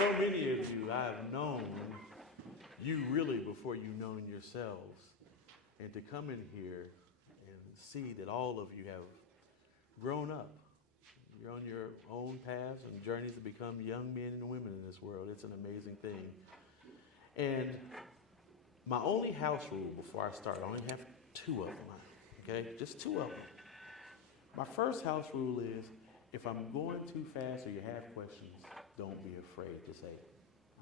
So many of you, I have known you really before you've known yourselves. And to come in here and see that all of you have grown up. You're on your own paths and journeys to become young men and women in this world. It's an amazing thing. And my only house rule before I start, I only have two of them, okay? Just two of them. My first house rule is, if I'm going too fast or you have questions, don't be afraid to say,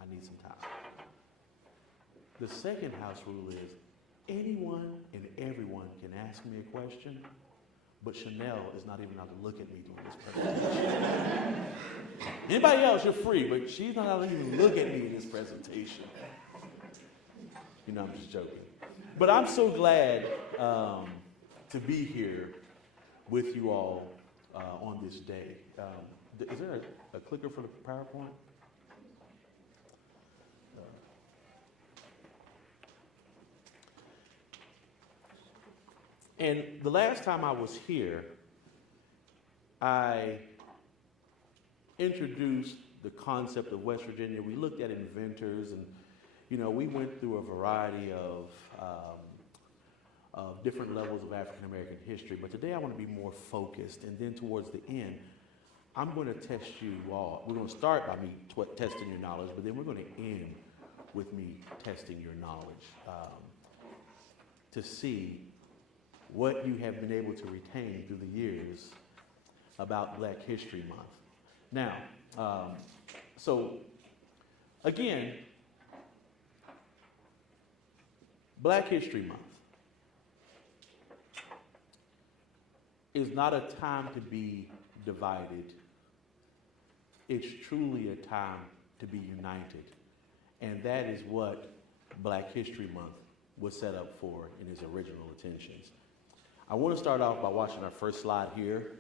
I need some time. The second house rule is, anyone and everyone can ask me a question, but Chanel is not even allowed to look at me during this presentation. Anybody else, you're free, but she's not allowed to even look at me in this presentation. You know, I'm just joking. But I'm so glad to be here with you all on this day. Is there a clicker for the PowerPoint? And the last time I was here, I introduced the concept of West Virginia. We looked at inventors and, you know, we went through a variety of different levels of African American history. But today I want to be more focused. And then towards the end, I'm going to test you all. We're going to start by me testing your knowledge, but then we're going to end with me testing your knowledge to see what you have been able to retain through the years about Black History Month. Now, so again, Black History Month is not a time to be divided. It's truly a time to be united. And that is what Black History Month was set up for in its original intentions. I want to start off by watching our first slide here.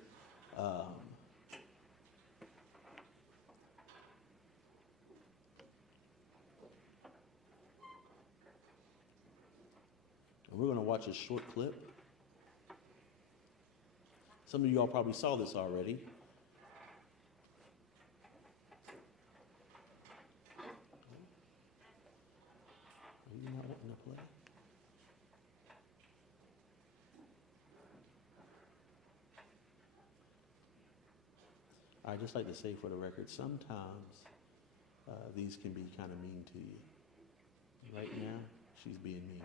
We're going to watch a short clip. Some of you all probably saw this already. Are you not wanting to play? I'd just like to say for the record, sometimes these can be kind of mean to you. Right now, she's being mean.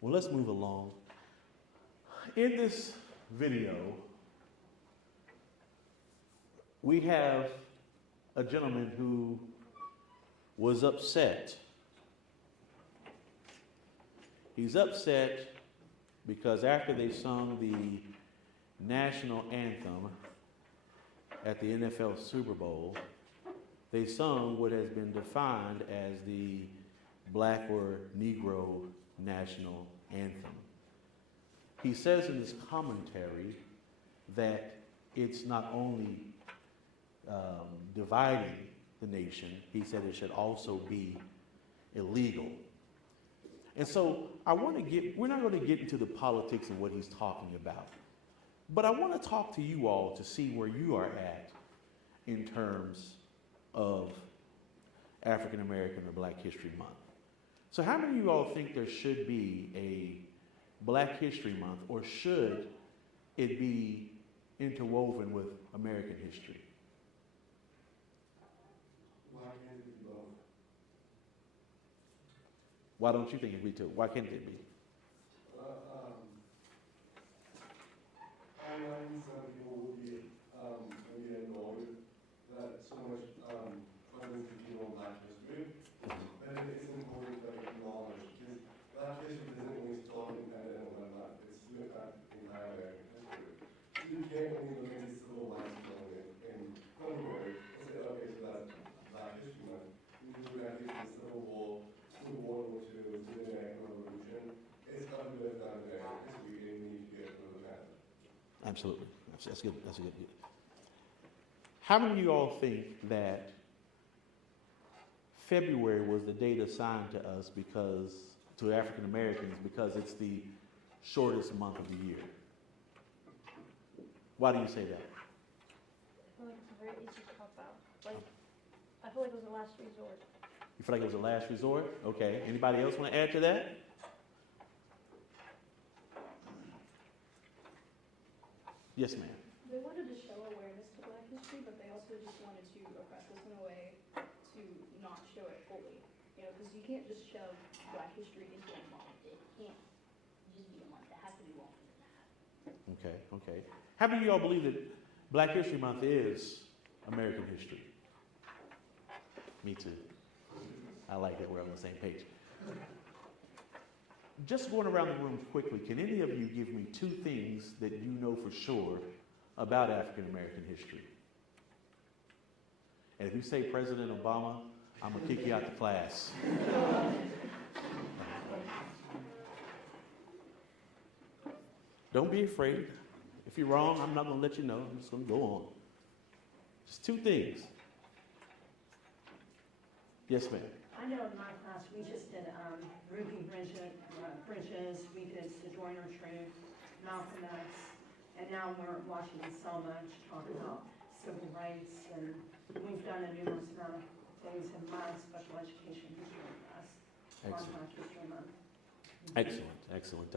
Well, let's move along. In this video, we have a gentleman who was upset. He's upset because after they sung the national anthem at the NFL Super Bowl, they sung what has been defined as the Black or Negro national anthem. He says in his commentary that it's not only dividing the nation, he said it should also be illegal. And so we're not going to get into the politics of what he's talking about, but I want to talk to you all to see where you are at in terms of African American or Black History Month. So how many of you all think there should be a Black History Month, or should it be interwoven with American history? Why can't it be both? Why don't you think it be too? Why can't it be? I imagine some people would be maybe annoyed that so much focus is given on Black history, but it's important to acknowledge, because Black history doesn't only start independent of whatnot, it's look at entire American history. So you can't only look at the civil rights movement in February and say, okay, so that's Black history month. You can look at the Civil War, World War II, to the American Revolution. It's got to be looked at American history, and we need to get to look at it. Absolutely. That's good. That's a good. how many of you all think that February was the date assigned to us to African Americans, because it's the shortest month of the year? Why do you say that? I feel like it's a very easy cop out. Like, I feel like it was the last resort. You feel like it was a last resort? Okay. Anybody else want to add to that? Yes, ma'am. They wanted to show awareness to Black history, but they also just wanted to oppress us in a way to not show it fully. You know, because you can't just shove Black history into a month. It can't just be a month. It has to be longer than that. Okay, okay. How many of y'all believe that Black History Month is American history? Me too. I like that we're on the same page. Just going around the room quickly, can any of you give me 2 things that you know for sure about African American history? And if you say President Obama, I'm going to kick you out the class. Don't be afraid. If you're wrong, I'm not going to let you know. I'm just going to go on. Just 2 things. Yes, ma'am. I know in my class, we just did Ruby Bridges, we did Sojourner Truth, Malcolm X, and now we're at Washington Selma to talk about civil rights, and we've done a numerous amount of things in my special education history class on Black History Month. Excellent, excellent.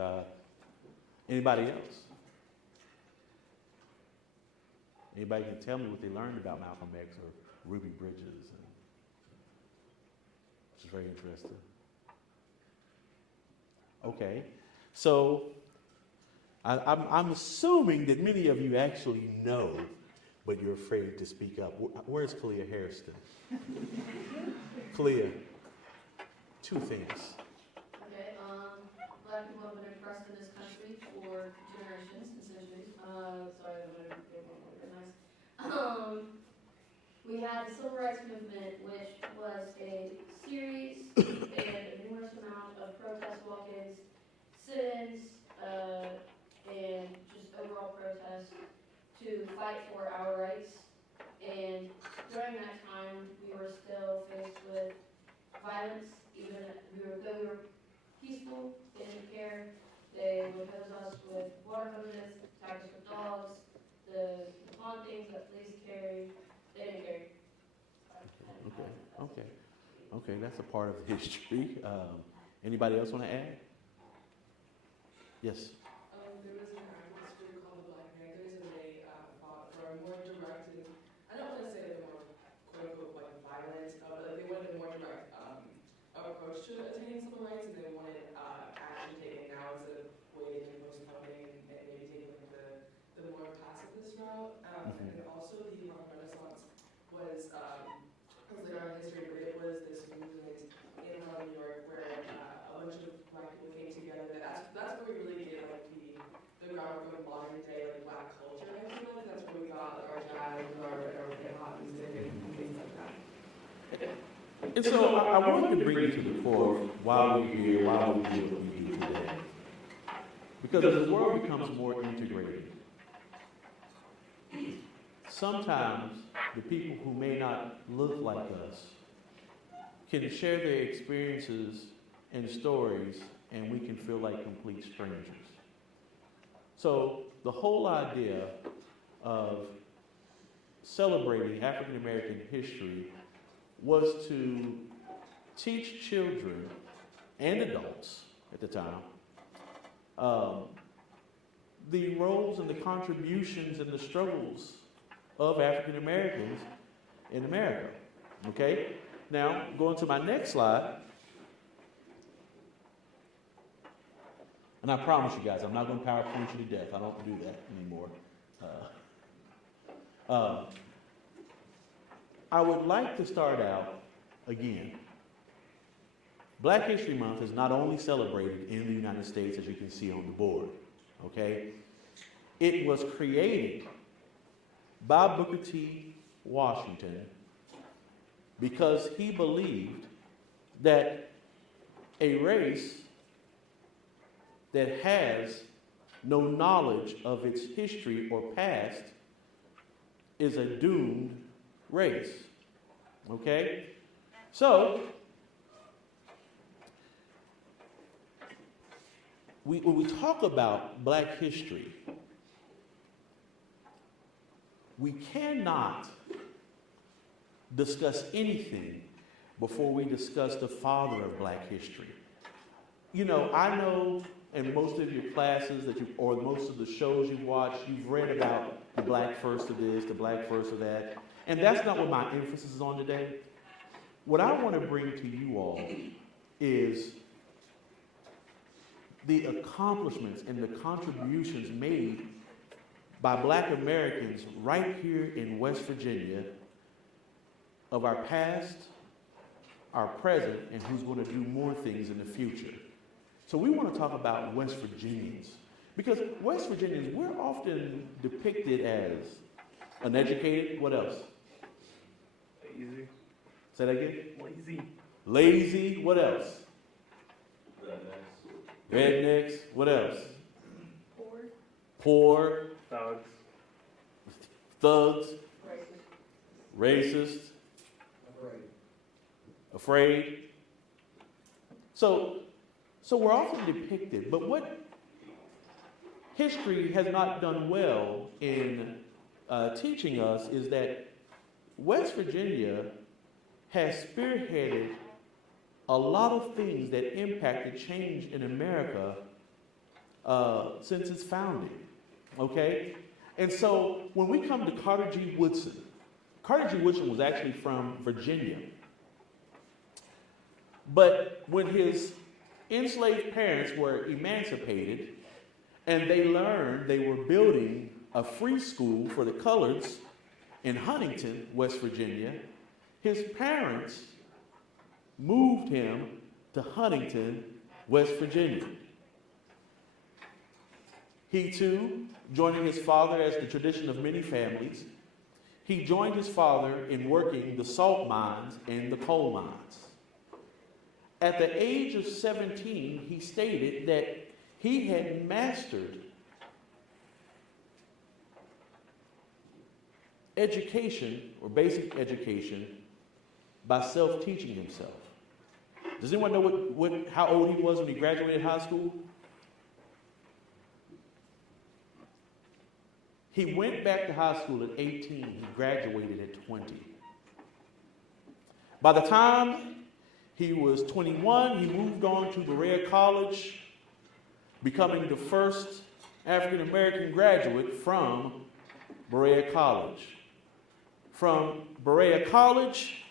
Anybody else? Anybody can tell me what they learned about Malcolm X or Ruby Bridges? Which is very interesting. Okay, so I'm assuming that many of you actually know, but you're afraid to speak up. Where's Clea Hairston? Clea, 2 things. Okay, Black people have been oppressed in this country for generations and centuries. Sorry, I'm going to get one more nice. We had the Civil Rights Movement, which was a series and a numerous amount of protest walk-ins, sit-ins, and just overall protests to fight for our rights. And during that time, we were still faced with violence, even though we were peaceful, they didn't care. They would hose us with water hoses, attack us with dogs, the fun things that police carry, they didn't care. Okay, that's a part of history. Anybody else want to add? Yes. There was an activist group called the Black Panthers, and they fought for a more direct, and I don't want to say they were more quote-unquote like violent, but they wanted a more direct approach to attaining civil rights, and they wanted action taken now instead of waiting and postponing and maybe taking the more pacifist route. And then also the Harlem Renaissance was later on in history, but it was this movement in Harlem, New York, where a bunch of Black people came together. That's where we really get like the groundwork of modern day like Black culture. I feel like that's where we got like our jazz and our hip hop music and things like that. And so I wanted to bring you to the core why we're here, why we do what we do today. Because as the world becomes more integrated, sometimes the people who may not look like us can share their experiences and stories, and we can feel like complete strangers. So the whole idea of celebrating African American history was to teach children and adults at the time the roles and the contributions and the struggles of African Americans in America. Okay? Now, going to my next slide. And I promise you guys, I'm not going to PowerPoint you to death. I don't do that anymore. I would like to start out again. Black History Month is not only celebrated in the United States, as you can see on the board, okay? It was created by Booker T. Washington because he believed that a race that has no knowledge of its history or past is a doomed race. Okay? So, when we talk about black history, we cannot discuss anything before we discuss the father of black history. You know, I know in most of your classes that you, or most of the shows you've watched, you've read about the black first of this, the black first of that, and that's not what my emphasis is on today. What I want to bring to you all is the accomplishments and the contributions made by black Americans right here in West Virginia of our past, our present, and who's going to do more things in the future. So we want to talk about West Virginians, because West Virginians, we're often depicted as uneducated. What else? Lazy. Say that again? Lazy. Lazy. What else? Rednecks. Rednecks. What else? Poor. Poor. Dogs. Thugs. Racist. Racist. Afraid. So we're often depicted, but what history has not done well in teaching us is that West Virginia has spearheaded a lot of things that impacted change in America since its founding, okay? And so when we come to Carter G. Woodson was actually from Virginia. But when his enslaved parents were emancipated and they learned they were building a free school for the coloreds in Huntington, West Virginia, his parents moved him to Huntington, West Virginia. He too, joining his father as the tradition of many families, he joined his father in working the salt mines and the coal mines. At the age of 17, he stated that he had mastered education, or basic education, by self-teaching himself. Does anyone know how old he was when he graduated high school? He went back to high school at 18. He graduated at 20. By the time he was 21, he moved on to Berea College, becoming the first African-American graduate from Berea College. From Berea College,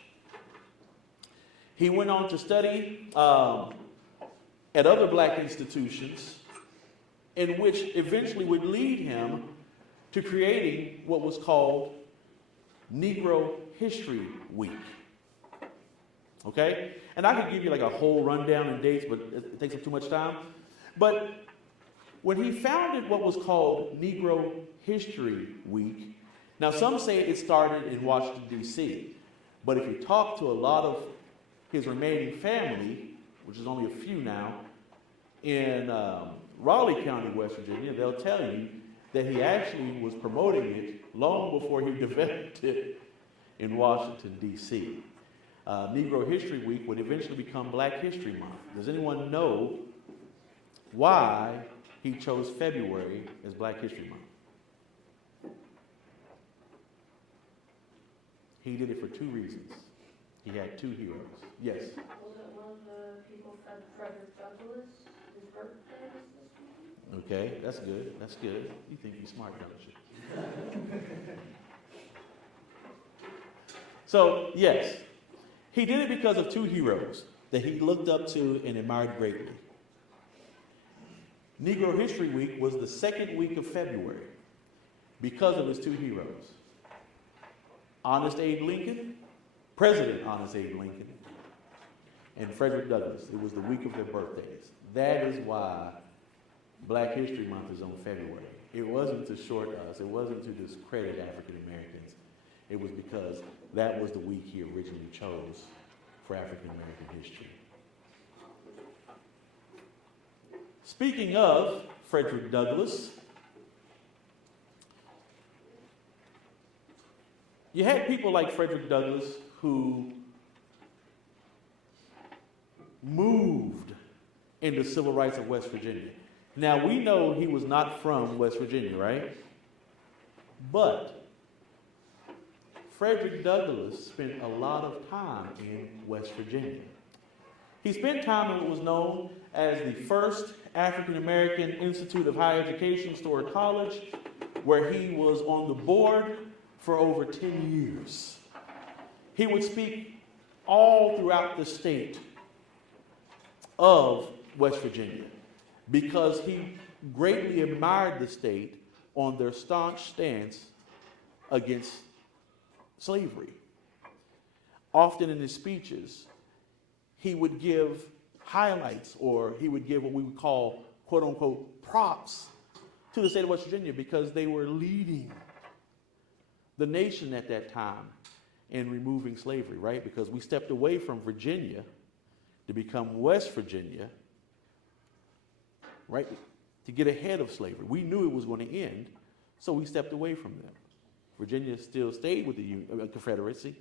he went on to study at other black institutions, in which eventually would lead him to creating what was called Negro History Week. Okay? And I could give you like a whole rundown in dates, but it takes up too much time. But when he founded what was called Negro History Week, now some say it started in Washington, D.C., but if you talk to a lot of his remaining family, which is only a few now, in Raleigh County, West Virginia, they'll tell you that he actually was promoting it long before he developed it in Washington, D.C. Negro History Week would eventually become Black History Month. Does anyone know why he chose February as Black History Month? He did it for two reasons. He had two heroes. Yes? Was it one of the people, Frederick Douglass, his birthday was this week? Okay, that's good. That's good. You think you're smart, don't you? So, yes, he did it because of two heroes that he looked up to and admired greatly. Negro History Week was the second week of February because of his two heroes. Honest Abe Lincoln, President Honest Abe Lincoln, and Frederick Douglass. It was the week of their birthdays. That is why Black History Month is on February. It wasn't to short us. It wasn't to discredit African Americans. It was because that was the week he originally chose for African American history. Speaking of Frederick Douglass, you had people like Frederick Douglass who moved in the civil rights of West Virginia. Now, we know he was not from West Virginia, right? But Frederick Douglass spent a lot of time in West Virginia. He spent time in what was known as the first African American Institute of Higher Education, Stewart College, where he was on the board for over 10 years. He would speak all throughout the state of West Virginia because he greatly admired the state on their staunch stance against slavery. Often in his speeches, he would give highlights, or he would give what we would call, quote unquote, props to the state of West Virginia because they were leading the nation at that time in removing slavery, right? Because we stepped away from Virginia to become West Virginia, right? To get ahead of slavery. We knew it was going to end, so we stepped away from them. Virginia still stayed with the Confederacy,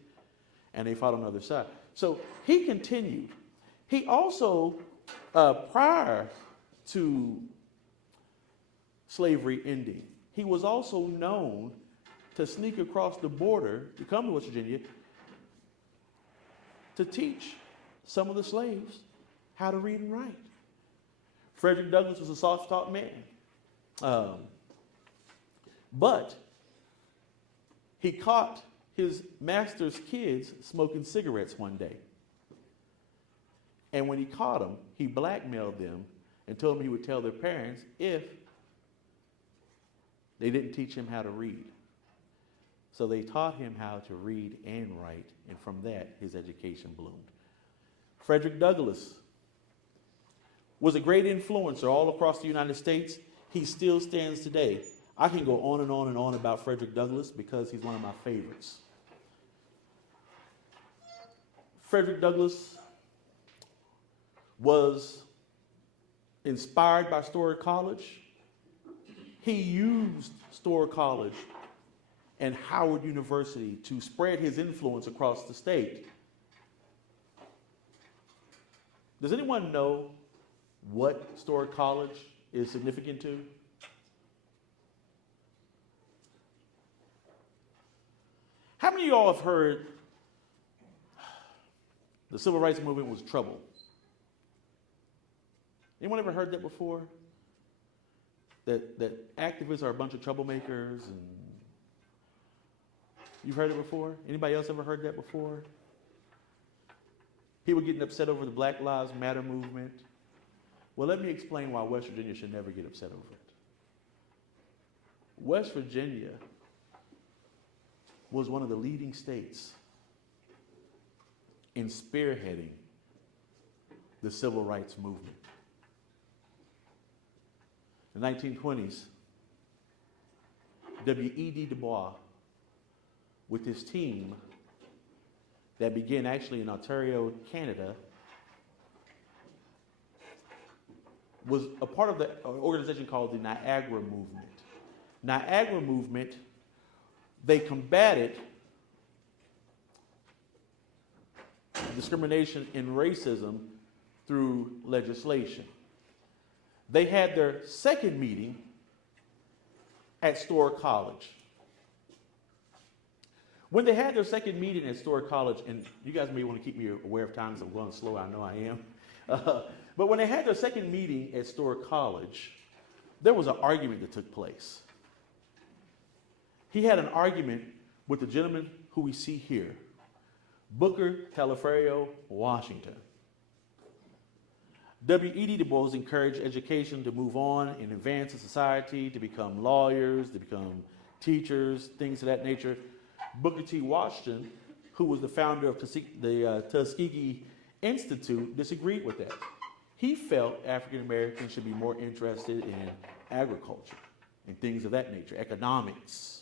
and they fought on the other side. So he continued. He also, prior to slavery ending, he was also known to sneak across the border to come to West Virginia to teach some of the slaves how to read and write. Frederick Douglass was a self-taught man. But he caught his master's kids smoking cigarettes one day. And when he caught them, he blackmailed them and told them he would tell their parents if they didn't teach him how to read. So they taught him how to read and write, and from that, his education bloomed. Frederick Douglass was a great influencer all across the United States. He still stands today. I can go on and on and on about Frederick Douglass because he's one of my favorites. Frederick Douglass was inspired by Stewart College. He used Stewart College and Howard University to spread his influence across the state. Does anyone know what Stewart College is significant to? How many of y'all have heard the civil rights movement was trouble? Anyone ever heard that before? That activists are a bunch of troublemakers, and you've heard it before? Anybody else ever heard that before? People getting upset over the Black Lives Matter movement. Well, let me explain why West Virginia should never get upset over it. West Virginia was one of the leading states in spearheading the civil rights movement. In the 1920s, W.E.B. Du Bois, with his team that began actually in Ontario, Canada, was a part of the organization called the Niagara Movement. Niagara Movement, they combated discrimination and racism through legislation. They had their second meeting at Stewart College. When they had their second meeting at Stewart College, and you guys may want to keep me aware of times I'm going slow, I know I am. But when they had their second meeting at Stewart College, there was an argument that took place. He had an argument with the gentleman who we see here, Booker Teleferio Washington. W.E.B. Du Bois encouraged education to move on and advance in society, to become lawyers, to become teachers, things of that nature. Booker T. Washington, who was the founder of the Tuskegee Institute, disagreed with that. He felt African Americans should be more interested in agriculture and things of that nature, economics.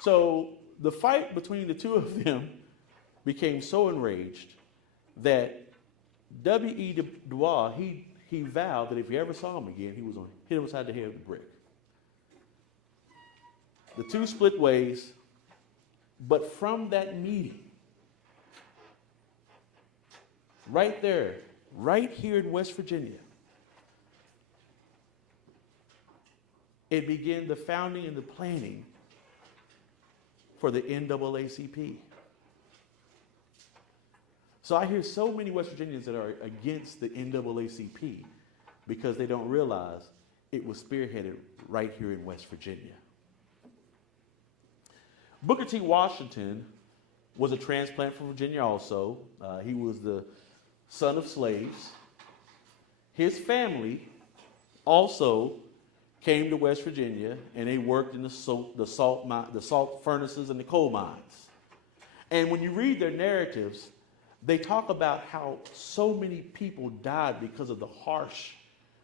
So the fight between the two of them became so enraged that W.E. Du Bois, he vowed that if he ever saw him again, he was going to hit him upside the head with a brick. The two split ways. But from that meeting, right there, right here in West Virginia, it began the founding and the planning for the NAACP. So I hear so many West Virginians that are against the NAACP because they don't realize it was spearheaded right here in West Virginia. Booker T. Washington was a transplant from Virginia also. He was the son of slaves. His family also came to West Virginia, and they worked in the salt furnaces and the coal mines. And when you read their narratives, they talk about how so many people died because of the harsh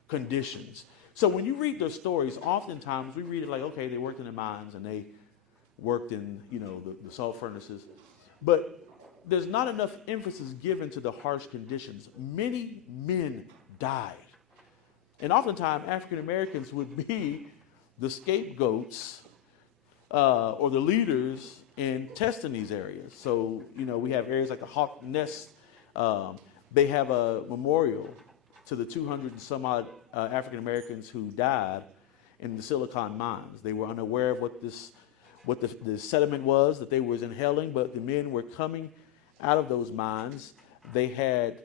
conditions. So when you read their stories, oftentimes we read it like, okay, they worked in the mines and they worked in, the salt furnaces. But there's not enough emphasis given to the harsh conditions. Many men died. And oftentimes, African Americans would be the scapegoats or the leaders in testing these areas. So, we have areas like the Hawk Nest. They have a memorial to the 200 and some odd African Americans who died in the Silicon mines. They were unaware of what the sediment was that they was inhaling, but the men were coming out of those mines. They had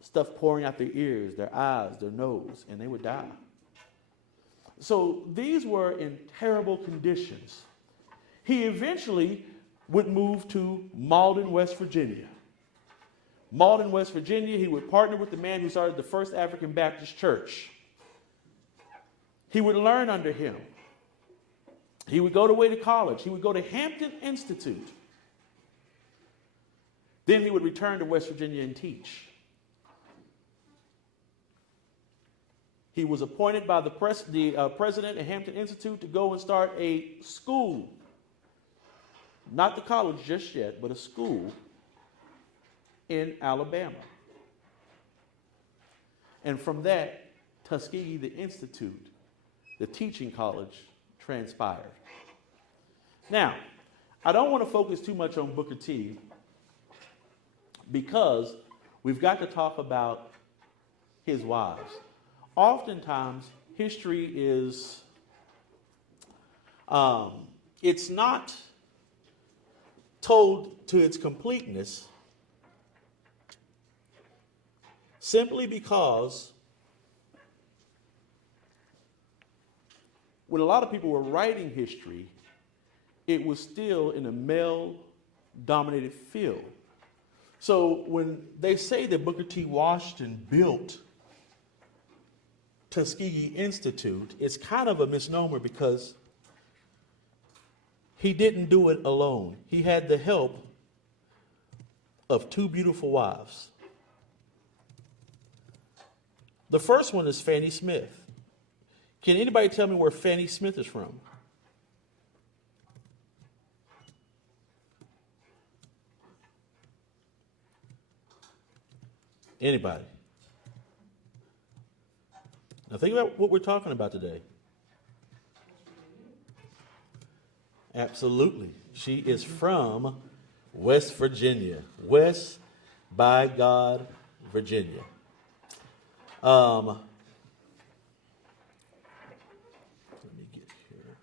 stuff pouring out their ears, their eyes, their nose, and they would die. So these were in terrible conditions. He eventually would move to Malden, West Virginia. Malden, West Virginia, he would partner with the man who started the first African Baptist church. He would learn under him. He would go away to college. He would go to Hampton Institute. Then he would return to West Virginia and teach. He was appointed by the president at Hampton Institute to go and start a school. Not the college just yet, but a school in Alabama. And from that, Tuskegee, the Institute, the teaching college, transpired. Now, I don't want to focus too much on Booker T because we've got to talk about his wives. Oftentimes, history is, it's not told to its completeness simply because when a lot of people were writing history, it was still in a male-dominated field. So when they say that Booker T. Washington built Tuskegee Institute, it's kind of a misnomer because he didn't do it alone. He had the help of two beautiful wives. The first one is Fanny Smith. Can anybody tell me where Fanny Smith is from? Anybody? Now think about what we're talking about today. Absolutely. She is from West Virginia. West by God, Virginia. Let me get here.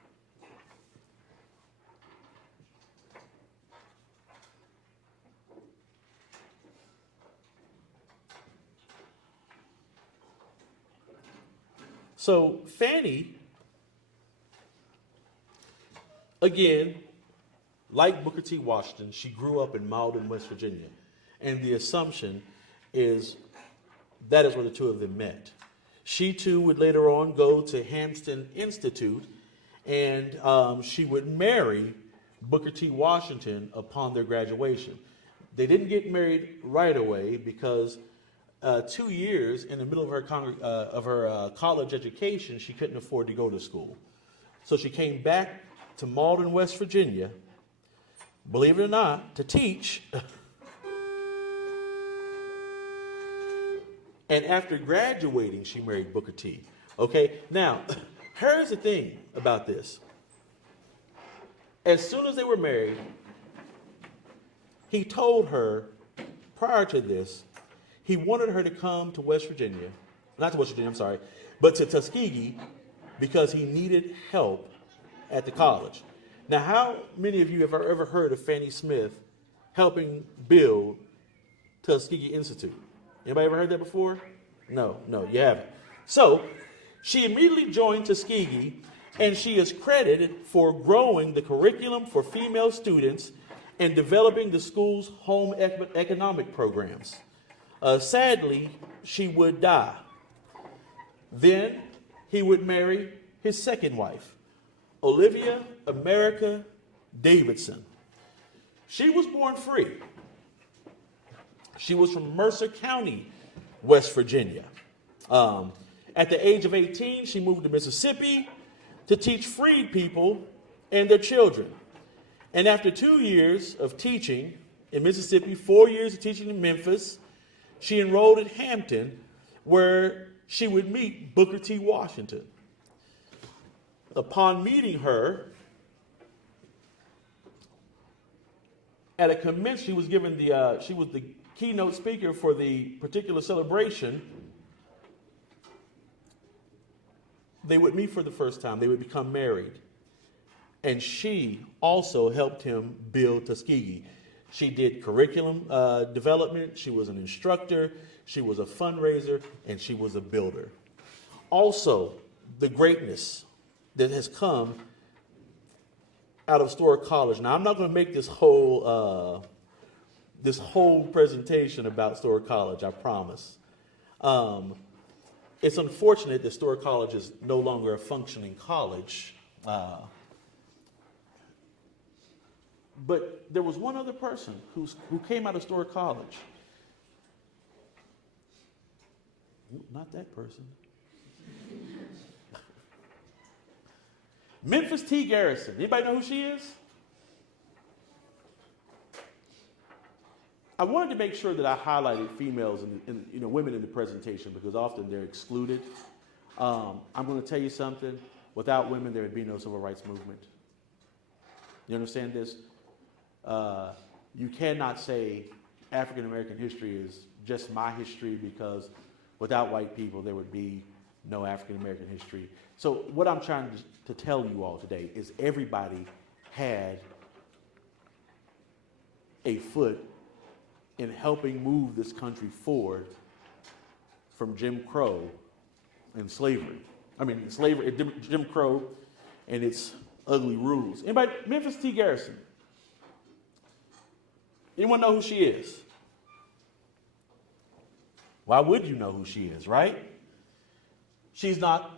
So Fanny, again, like Booker T. Washington, she grew up in Malden, West Virginia. And the assumption is that is where the two of them met. She too would later on go to Hampton Institute, and she would marry Booker T. Washington upon their graduation. They didn't get married right away because 2 years in the middle of her college education, she couldn't afford to go to school. So she came back to Malden, West Virginia, believe it or not, to teach. And after graduating, she married Booker T. Okay, now, here's the thing about this. as soon as they were married, he told her, prior to this, he wanted her to come to West Virginia, not to West Virginia, I'm sorry, but to Tuskegee because he needed help at the college. Now, how many of you have ever heard of Fannie Smith helping build Tuskegee Institute? Anybody ever heard that before? No, you haven't. So, she immediately joined Tuskegee, and she is credited for growing the curriculum for female students and developing the school's home economic programs. Sadly, she would die. Then he would marry his second wife, Olivia America Davidson. She was born free. She was from Mercer County, West Virginia. At the age of 18, she moved to Mississippi to teach freed people and their children. And after 2 years of teaching in Mississippi, 4 years of teaching in Memphis, she enrolled at Hampton, where she would meet Booker T. Washington. Upon meeting her, at a commencement, she was given she was the keynote speaker for the particular celebration. They would meet for the first time. They would become married. And she also helped him build Tuskegee. She did curriculum development. She was an instructor. She was a fundraiser. And she was a builder. Also, the greatness that has come out of Storer College. Now, I'm not going to make this whole presentation about Storer College, I promise. It's unfortunate that Storer College is no longer a functioning college. But there was one other person who came out of Storer College. Not that person. Memphis T. Garrison. Anybody know who she is? I wanted to make sure that I highlighted females and women in the presentation because often they're excluded. I'm going to tell you something. Without women, there would be no civil rights movement. You understand this? You cannot say African American history is just my history because without white people, there would be no African American history. So what I'm trying to tell you all today is everybody had a foot in helping move this country forward from Jim Crow and slavery. Jim Crow and its ugly rules. Anybody? Memphis T. Garrison. Anyone know who she is? Why would you know who she is, right? She's not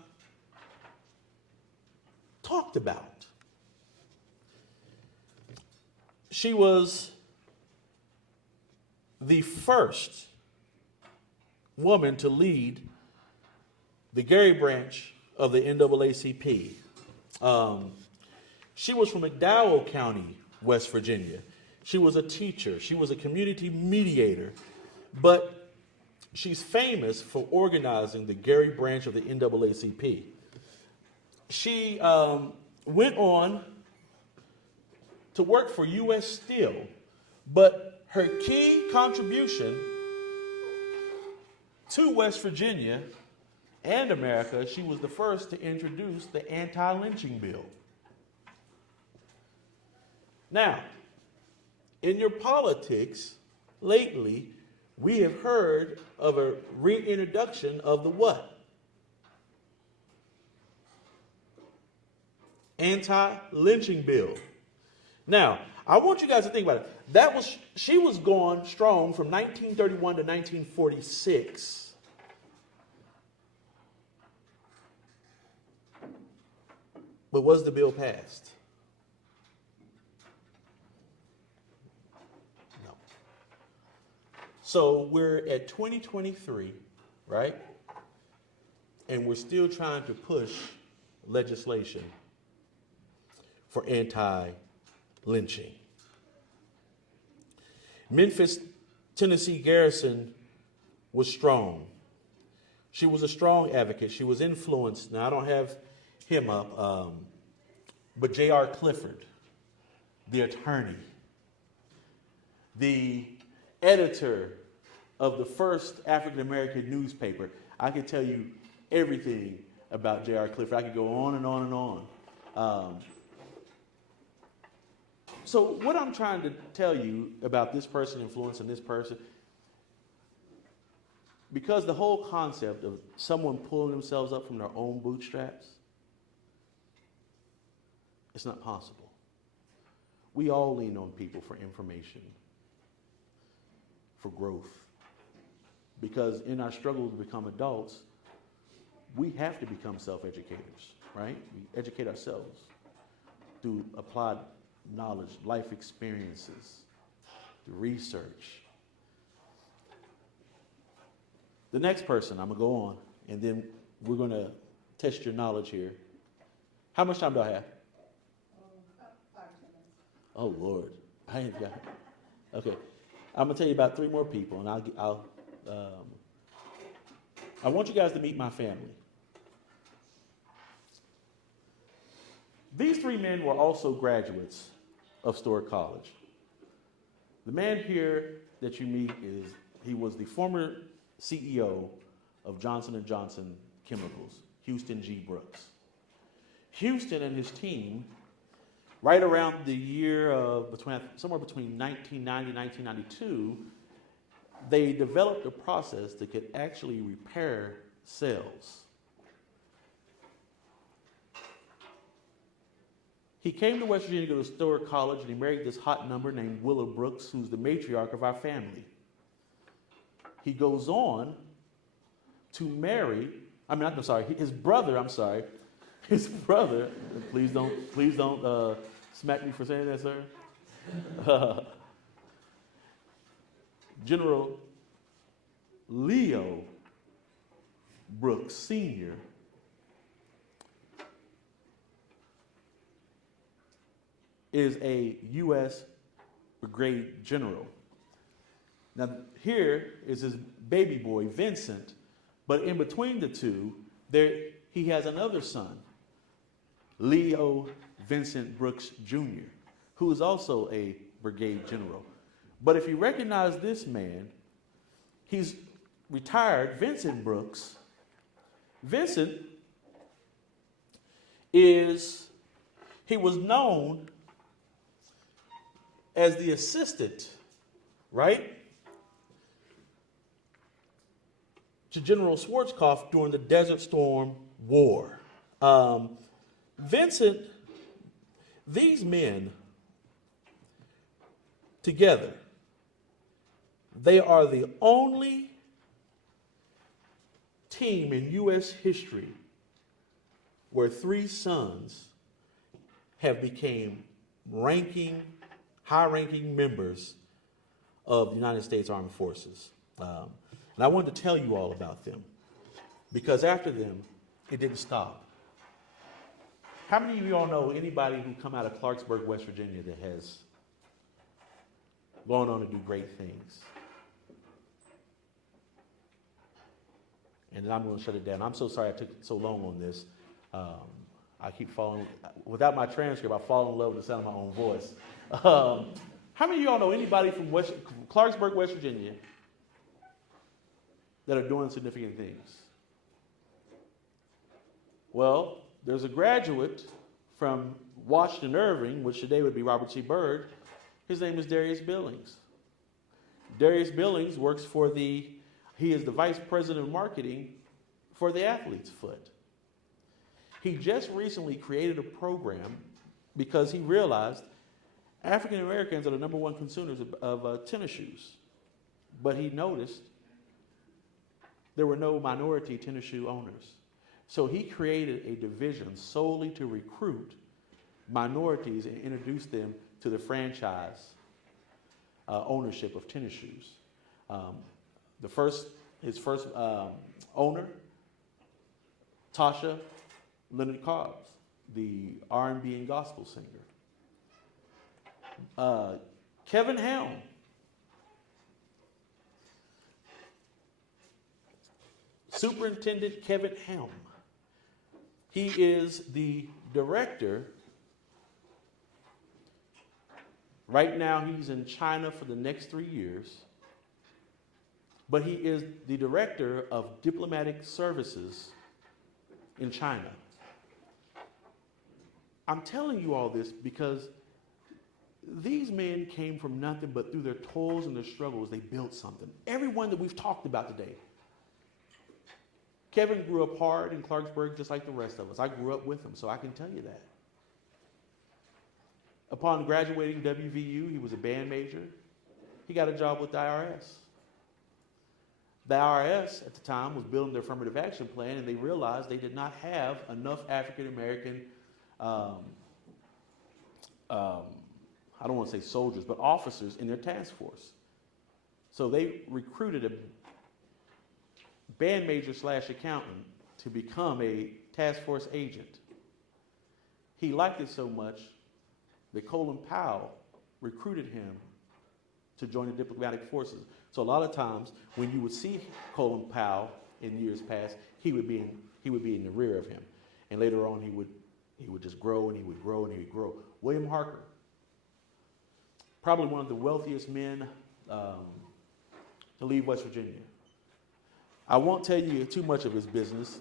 talked about. She was the first woman to lead the Gary branch of the NAACP. She was from McDowell County, West Virginia. She was a teacher. She was a community mediator. But she's famous for organizing the Gary branch of the NAACP. She went on to work for U.S. Steel, but her key contribution to West Virginia and America, she was the first to introduce the anti-lynching bill. Now, in your politics, lately, we have heard of a reintroduction of the what? Anti-lynching bill. Now, I want you guys to think about it. She was going strong from 1931 to 1946. But was the bill passed? No. So we're at 2023, right? And we're still trying to push legislation for anti-lynching. Memphis, Tennessee Garrison was strong. She was a strong advocate. She was influenced. Now, I don't have him up, but J.R. Clifford. the attorney, the editor of the first African American newspaper. I could tell you everything about J.R. Clifford. I could go on and on and on. So what I'm trying to tell you about this person influencing this person, because the whole concept of someone pulling themselves up from their own bootstraps, it's not possible. We all lean on people for information, for growth. Because in our struggle to become adults, we have to become self-educators, right? We educate ourselves through applied knowledge, life experiences, through research. The next person, I'm going to go on, and then we're going to test your knowledge here. How much time do I have? 5 minutes. Oh, Lord. I ain't got it. Okay. I'm going to tell you about 3 more people, and I want you guys to meet my family. These 3 men were also graduates of Stewart College. The man here that you meet he was the former CEO of Johnson & Johnson Chemicals, Houston G. Brooks. Houston and his team, right around the year of somewhere between 1990 and 1992, they developed a process that could actually repair cells. He came to West Virginia to go to Stewart College, and he married this hot number named Willow Brooks, who's the matriarch of our family. He goes on to marry, his brother, please don't smack me for saying that, sir. General Leo Brooks Sr. is a U.S. Brigade General. Now, here is his baby boy, Vincent, but in between the two, he has another son, Leo Vincent Brooks Jr., who is also a Brigade General. But if you recognize this man, he's retired Vincent Brooks. Vincent he was known as the assistant, right, to General Schwarzkopf during the Desert Storm War. Vincent, these men together, they are the only team in U.S. history where 3 sons have become high-ranking members of the United States Armed Forces. And I wanted to tell you all about them, because after them, it didn't stop. How many of you all know anybody who come out of Clarksburg, West Virginia, that has gone on to do great things? And then I'm going to shut it down. I'm so sorry I took so long on this. I keep without my transcript, I fall in love with the sound of my own voice. How many of you all know anybody from Clarksburg, West Virginia, that are doing significant things? Well, there's a graduate from Washington Irving, which today would be Robert C. Byrd. His name is Darius Billings. Darius Billings he is the vice president of marketing for the Athlete's Foot. He just recently created a program because he realized African Americans are the number 1 consumers of tennis shoes. But he noticed there were no minority tennis shoe owners. So he created a division solely to recruit minorities and introduce them to the franchise ownership of tennis shoes. His first owner, Tasha Leonard Cobbs, the R&B and gospel singer. Kevin Helm. Superintendent Kevin Helm. He is the director Right now, he's in China for the next 3 years, but he is the director of diplomatic services in China. I'm telling you all this because these men came from nothing, but through their toils and their struggles, they built something. Everyone that we've talked about today. Kevin grew up hard in Clarksburg just like the rest of us. I grew up with him, so I can tell you that. Upon graduating WVU, he was a band major. He got a job with the IRS. The IRS at the time was building their affirmative action plan, and they realized they did not have enough African American, I don't want to say soldiers, but officers in their task force. So they recruited a band major / accountant to become a task force agent. He liked it so much that Colin Powell recruited him to join the diplomatic forces. So a lot of times when you would see Colin Powell in years past, he would be in the rear of him. And later on he would just grow and he would grow and he would grow. William Harker, probably one of the wealthiest men to leave West Virginia. I won't tell you too much of his business.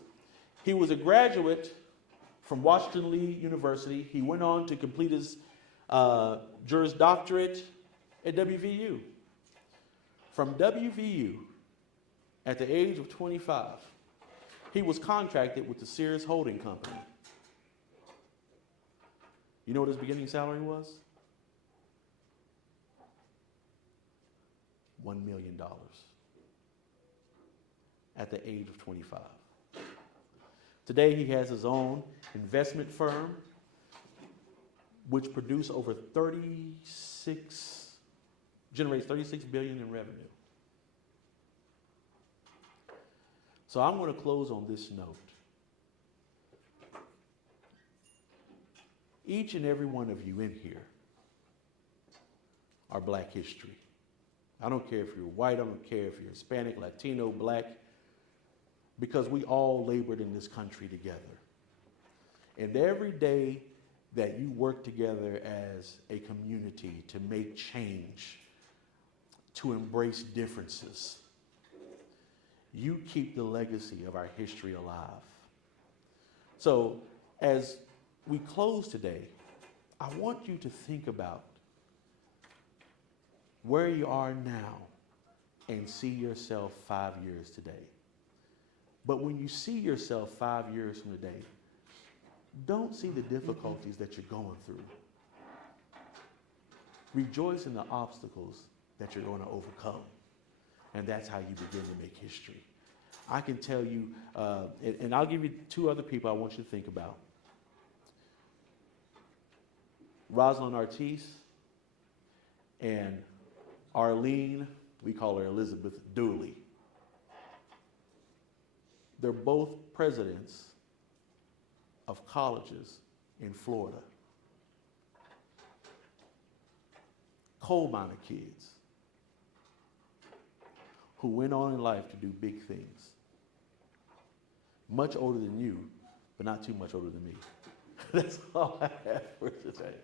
He was a graduate from Washington Lee University. He went on to complete his Juris Doctorate at WVU. From WVU, at the age of 25, he was contracted with the Sears Holding Company. You know what his beginning salary was? $1 million at the age of 25. Today he has his own investment firm, which generates 36 billion in revenue. So I'm going to close on this note. Each and every one of you in here are Black history. I don't care if you're white, I don't care if you're Hispanic, Latino, Black, because we all labored in this country together. And every day that you work together as a community to make change, to embrace differences, you keep the legacy of our history alive. So as we close today, I want you to think about where you are now and see yourself 5 years today. But when you see yourself 5 years from today, don't see the difficulties that you're going through. Rejoice in the obstacles that you're going to overcome. And that's how you begin to make history. I can tell you, and I'll give you two other people I want you to think about. Rosalind Ortiz and Arlene, we call her Elizabeth Dooley. They're both presidents of colleges in Florida. Coal miner kids who went on in life to do big things. Much older than you, but not too much older than me. That's all I have for today.